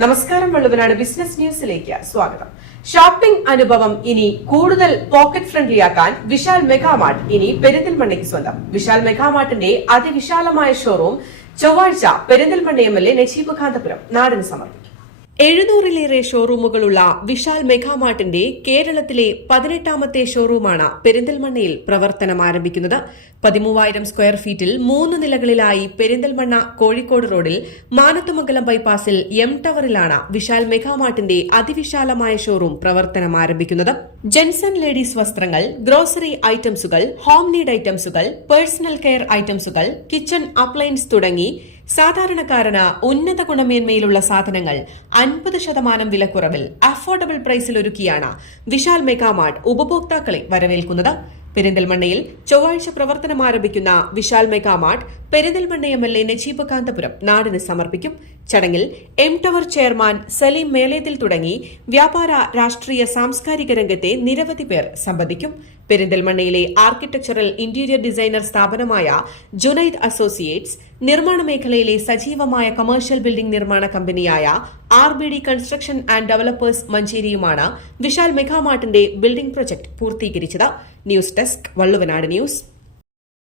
നമസ്കാരം വള്ളുവനാട് ബിസിനസ് ന്യൂസിലേക്ക് സ്വാഗതം. ഷോപ്പിംഗ് അനുഭവം ഇനി കൂടുതൽ പോക്കറ്റ് ഫ്രണ്ട്ലിയാക്കാൻ വിശാൽ മെഗാമാർട്ട് ഇനി പെരിന്തൽമണ്ണയ്ക്ക് സ്വന്തം. വിശാൽ മെഗാമാർട്ടിന്റെ അതിവിശാലമായ ഷോറൂം ചൊവ്വാഴ്ച Perinthalmanna M L A Najeeb Kanthapuram നാടിന് സമർപ്പിക്കും. എഴുന്നൂറിലേറെ ഷോറൂമുകളുള്ള വിശാൽ മെഗാമാർട്ടിന്റെ കേരളത്തിലെ പതിനെട്ടാമത്തെ ഷോറൂമാണ് പെരിന്തൽമണ്ണയിൽ പ്രവർത്തനം ആരംഭിക്കുന്നത്. പതിമൂവായിരം സ്ക്വയർ ഫീറ്റിൽ മൂന്ന് നിലകളിലായി പെരിന്തൽമണ്ണ കോഴിക്കോട് റോഡിൽ മാനത്തുമംഗലം ബൈപ്പാസിൽ എം ടവറിലാണ് വിശാൽ മെഗാമാർട്ടിന്റെ അതിവിശാലമായ ഷോറൂം പ്രവർത്തനം ആരംഭിക്കുന്നത്. ജെൻസൺ ലേഡീസ് വസ്ത്രങ്ങൾ ഗ്രോസറി ഐറ്റംസുകൾ ഹോം നീഡ് ഐറ്റംസുകൾ പേഴ്സണൽ കെയർ ഐറ്റംസുകൾ കിച്ചൺ അപ്ലയൻസ് തുടങ്ങി സാധാരണക്കാരന് ഉന്നത ഗുണമേന്മയിലുള്ള സാധനങ്ങൾ അൻപത് ശതമാനം വിലക്കുറവിൽ അഫോർഡബിൾ പ്രൈസിൽ ഒരുക്കിയാണ് വിശാൽ മെഗാമാർട്ട് ഉപഭോക്താക്കളെ വരവേൽക്കുന്നത്. പെരിന്തൽമണ്ണയിൽ ചൊവ്വാഴ്ച പ്രവർത്തനം ആരംഭിക്കുന്ന Vishal mega mart Perinthalmanna M L A Najeeb Kanthapuram നാടിന് സമർപ്പിക്കും. ചടങ്ങിൽ M tower chairman Saleem Melethil തുടങ്ങി വ്യാപാര രാഷ്ട്രീയ സാംസ്കാരിക രംഗത്തെ നിരവധി പേർ സംബന്ധിക്കും. പെരിന്തൽമണ്ണയിലെ ആർക്കിടെക്ചറൽ ഇന്റീരിയർ ഡിസൈനർ സ്ഥാപനമായ ജുനൈദ് അസോസിയേറ്റ്സ് നിർമ്മാണ മേഖലയിലെ സജീവമായ കമേഴ്ഷ്യൽ ബിൽഡിംഗ് നിർമ്മാണ കമ്പനിയായ R B D construction and developers മഞ്ചേരിയുമാണ് Vishal മെഗാമാർട്ടിന്റെ building project പൂർത്തീകരിച്ചത്. News desk Valluvanad news.